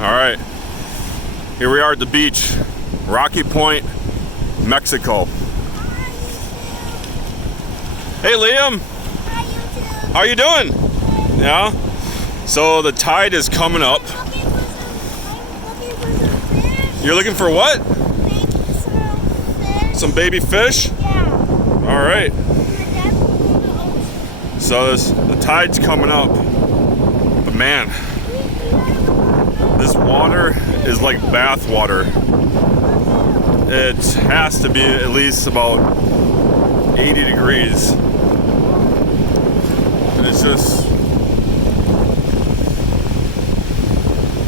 All right, here we are at the beach, Rocky Point, Mexico. Hey Liam, Hi, YouTube. how you doing? Yeah. So the tide is coming up. I'm looking for some fish. You're looking for what? Maybe some fish. Some baby fish? Yeah. All right. And the depth of the ocean. So the tide's coming up, but man, this water is like bath water. It has to be at least about 80 degrees. And it's just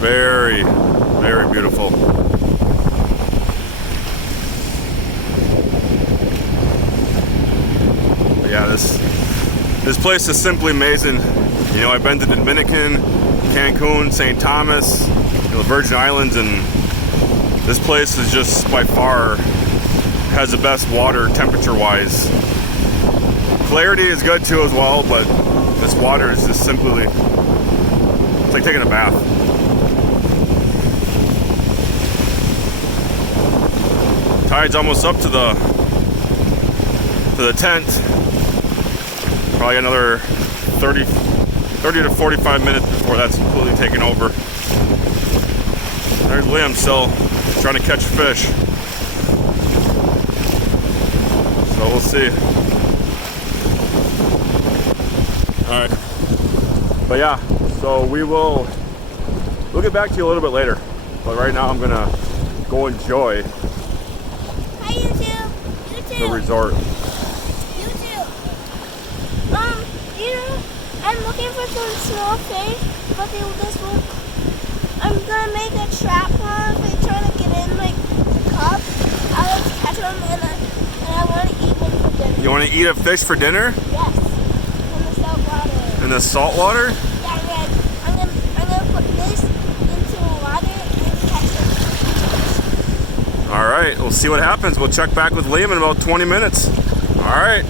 very, very beautiful. But yeah, this place is simply amazing. You know, I've been to the Dominican, Cancun, St. Thomas, the Virgin Islands, and this place is just by far has the best water temperature-wise. Clarity is good too as well, but this water is just simply, it's like taking a bath. Tide's almost up to the tent. Probably another 30 to 45 minutes before that's completely taken over. There's Liam still trying to catch fish. So we'll see. Alright. But yeah, so we'll get back to you a little bit later. But right now I'm gonna go enjoy Hi, YouTube. YouTube. the resort. YouTube. I'm looking for some small fish, but this one, I'm gonna make a trap for them. If they try to get in like the cup, I'll just catch them and I want to eat one for dinner. You want to eat a fish for dinner? Yes. In the salt water. In the salt water? Yeah, I'm gonna put this into the water and catch it. Alright, we'll see what happens. We'll check back with Liam in about 20 minutes. Alright.